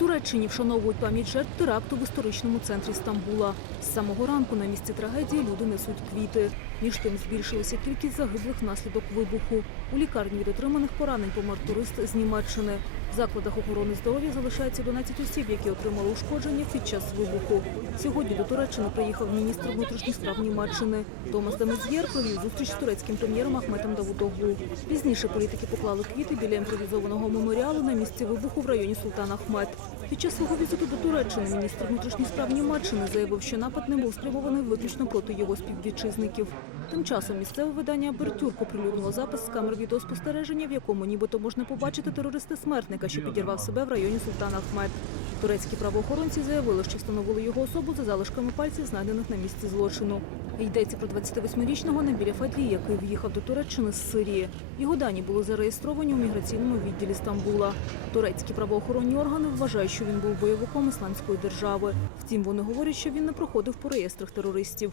Туреччині вшановують пам'ять жертв теракту в історичному центрі Стамбула. З самого ранку на місці трагедії люди несуть квіти. Між тим збільшилася кількість загиблих внаслідок вибуху. У лікарні від отриманих поранень помер турист з Німеччини. В закладах охорони здоров'я залишається 12 осіб, які отримали ушкодження під час вибуху. Сьогодні до Туреччини приїхав міністр внутрішніх справ Німеччини. Томас Демез'єр провів зустріч з турецьким прем'єром Ахметом Давутоглу. Пізніше політики поклали квіти біля імпровізованого меморіалу на місці вибуху в районі Султан Ахмед. Під час свого візиту до Туреччини міністр внутрішніх справ Німеччини заявив, що напад не був спрямований виключно проти його співвітчизників. Тим часом місцеве видання Бертюрк оприлюднило запис з камер відеоспостереження, в якому нібито можна побачити терориста-смертника, що підірвав себе в районі Султана Ахмед. Турецькі правоохоронці заявили, що встановили його особу за залишками пальців, знайдених на місці злочину. Йдеться про 28-річного Набіля Фадлі, який в'їхав до Туреччини з Сирії. Його дані були зареєстровані у міграційному відділі Стамбула. Турецькі правоохоронні органи вважають, що він був бойовиком ісламської держави. Втім, вони говорять, що він не проходив по реєстрах терористів.